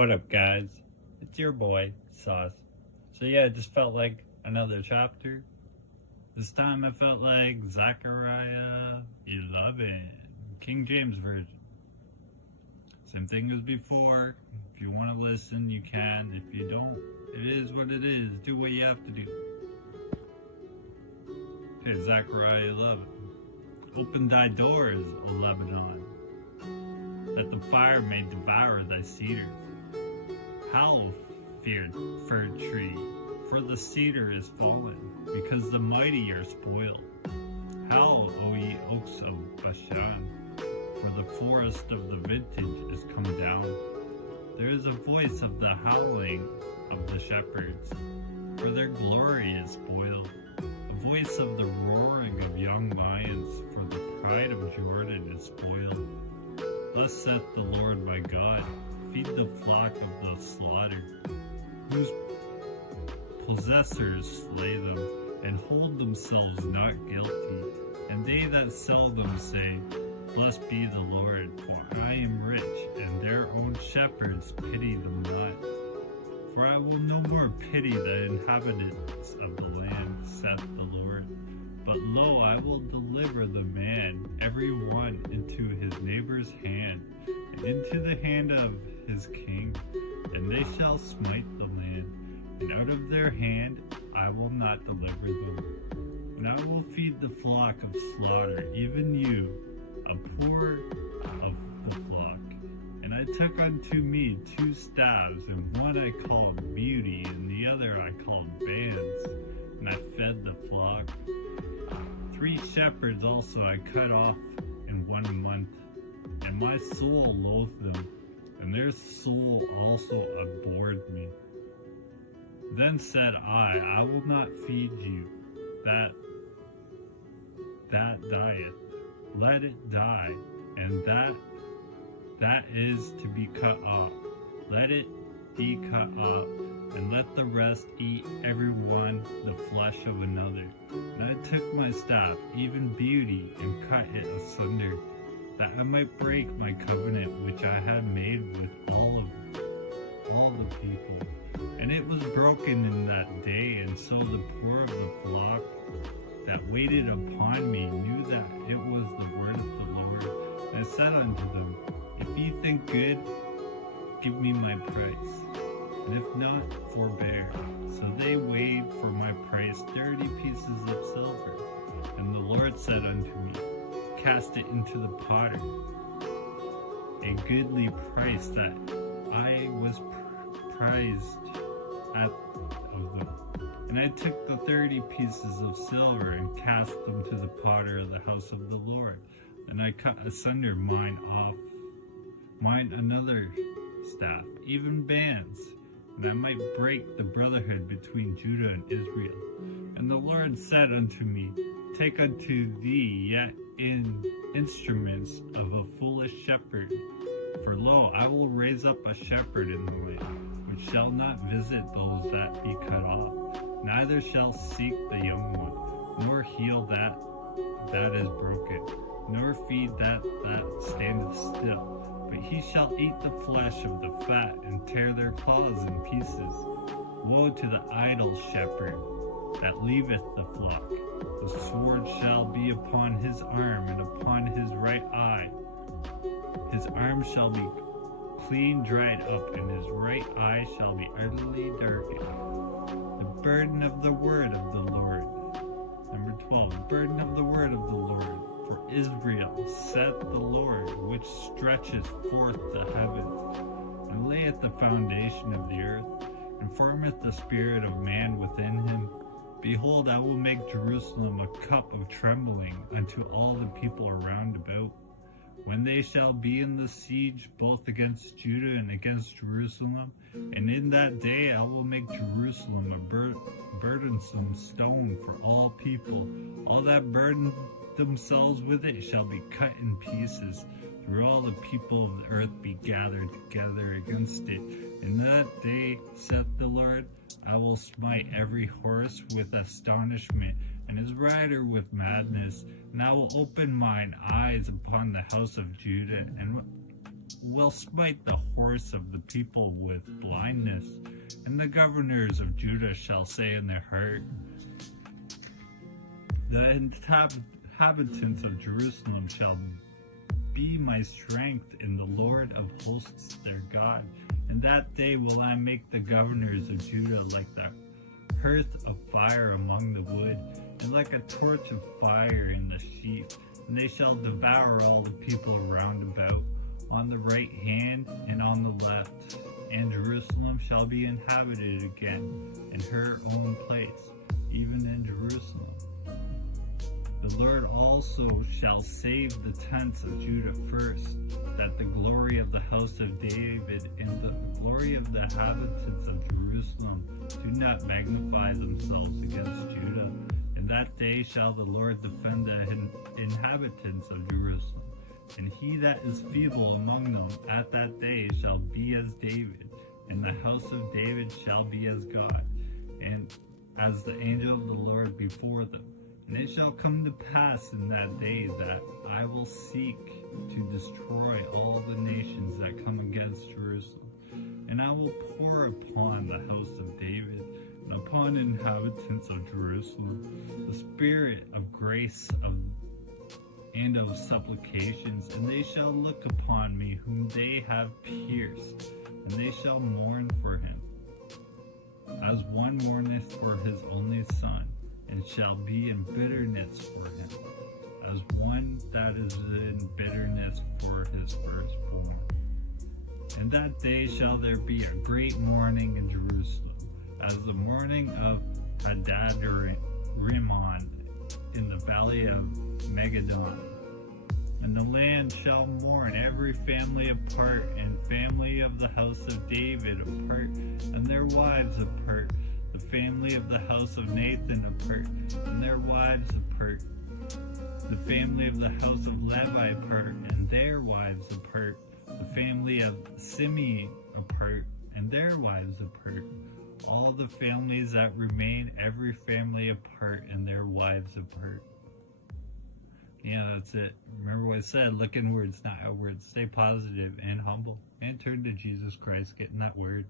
What up, guys? It's your boy, Sauce. So yeah, it just felt like another chapter. This time I felt like Zechariah 11, King James Version. Same thing as before. If you want to listen, you can. If you don't, it is what it is. Do what you have to do. Okay, Zechariah 11. Open thy doors, O Lebanon, that the fire may devour thy cedars. Howl, feared fir tree, for the cedar is fallen, because the mighty are spoiled. Howl, O ye oaks of Bashan, for the forest of the vintage is come down. There is a voice of the howling of the shepherds, for their glory is spoiled. A voice of the roaring of young lions, for the pride of Jordan is spoiled. Thus saith the Lord my God, feed the flock of the slaughter, whose possessors slay them, and hold themselves not guilty. And they that sell them say, Blessed be the Lord, for I am rich, and their own shepherds pity them not. For I will no more pity the inhabitants of the land, saith the Lord. But lo, I will deliver the man, every one, into his neighbor's hand, and into the hand of his king, and they shall smite the land, and out of their hand I will not deliver them. And I will feed the flock of slaughter, even you, a poor of the flock. And I took unto me 2 staves, and one I called Beauty, and the other I called Bands, and I fed the flock. 3 shepherds also I cut off in 1 month, and my soul loathed them, and their soul also abhorred me. Then said I will not feed you, that dieth, let it die, and that is to be cut off, let it be cut off, and let the rest eat every one the flesh of another. And I took my staff, even Beauty, and cut it asunder, that I might break my covenant which I had made with all the people. And it was broken in that day, and so the poor of the flock that waited upon me knew that it was the word of the Lord. And I said unto them, If ye think good, give me my price, and if not, forbear. So they weighed for my price 30 pieces of silver. And the Lord said unto me, Cast it into the potter, a goodly price that I was prized of them. And I took the 30 pieces of silver and cast them to the potter of the house of the Lord. And I cut asunder mine another staff, even Bands, and I might break the brotherhood between Judah and Israel. And the Lord said unto me, Take unto thee yet instruments of a foolish shepherd. For lo, I will raise up a shepherd in the land, which shall not visit those that be cut off, neither shall seek the young one, nor heal that is broken, nor feed that standeth still. But he shall eat the flesh of the fat, and tear their claws in pieces. Woe to the idle shepherd that leaveth the flock. The sword shall be upon his arm, and upon his right eye. His arm shall be clean dried up, and his right eye shall be utterly darkened. The burden of the word of the Lord. Number 12, the burden of the word of the Lord. For Israel, saith the Lord, which stretcheth forth the heavens, and layeth the foundation of the earth, and formeth the spirit of man within him. Behold, I will make Jerusalem a cup of trembling unto all the people around about, when they shall be in the siege both against Judah and against Jerusalem. And in that day I will make Jerusalem a burdensome stone for all people. All that burden themselves with it shall be cut in pieces. Through all the people of the earth be gathered together against it. In that day, saith the Lord, I will smite every horse with astonishment, and his rider with madness. And I will open mine eyes upon the house of Judah, and will smite the horse of the people with blindness, and the governors of Judah shall say in their heart, the inhabitants of Jerusalem shall be my strength in the Lord of hosts their God. And that day will I make the governors of Judah like the hearth of fire among the wood, and like a torch of fire in the sheaf. And they shall devour all the people round about, on the right hand and on the left. And Jerusalem shall be inhabited again in her own place, even in Jerusalem. The Lord also shall save the tents of Judah first, that the glory of the house of David and the glory of the inhabitants of Jerusalem do not magnify themselves against Judah. And that day shall the Lord defend the inhabitants of Jerusalem. And he that is feeble among them at that day shall be as David, and the house of David shall be as God, and as the angel of the Lord before them. And it shall come to pass in that day that I will seek to destroy all the nations that come against Jerusalem. And I will pour upon the house of David and upon the inhabitants of Jerusalem the spirit of grace and of supplications, and they shall look upon me whom they have pierced, and they shall mourn for him, as one mourneth for his only son, and shall be in bitterness for him, as one that is in bitterness for his firstborn. And that day shall there be a great mourning in Jerusalem, as the mourning of Hadad-rimmon in the valley of Megiddon. And the land shall mourn, every family apart, and family of the house of David apart, and their wives apart, the family of the house of Nathan apart, and their wives apart, the family of the house of Levi apart, and their wives apart, the family of Simeon apart, and their wives apart, all the families that remain, every family apart, and their wives apart. Yeah, that's it. Remember what I said, look inwards, not outwards. Stay positive and humble, and turn to Jesus Christ, get in that word.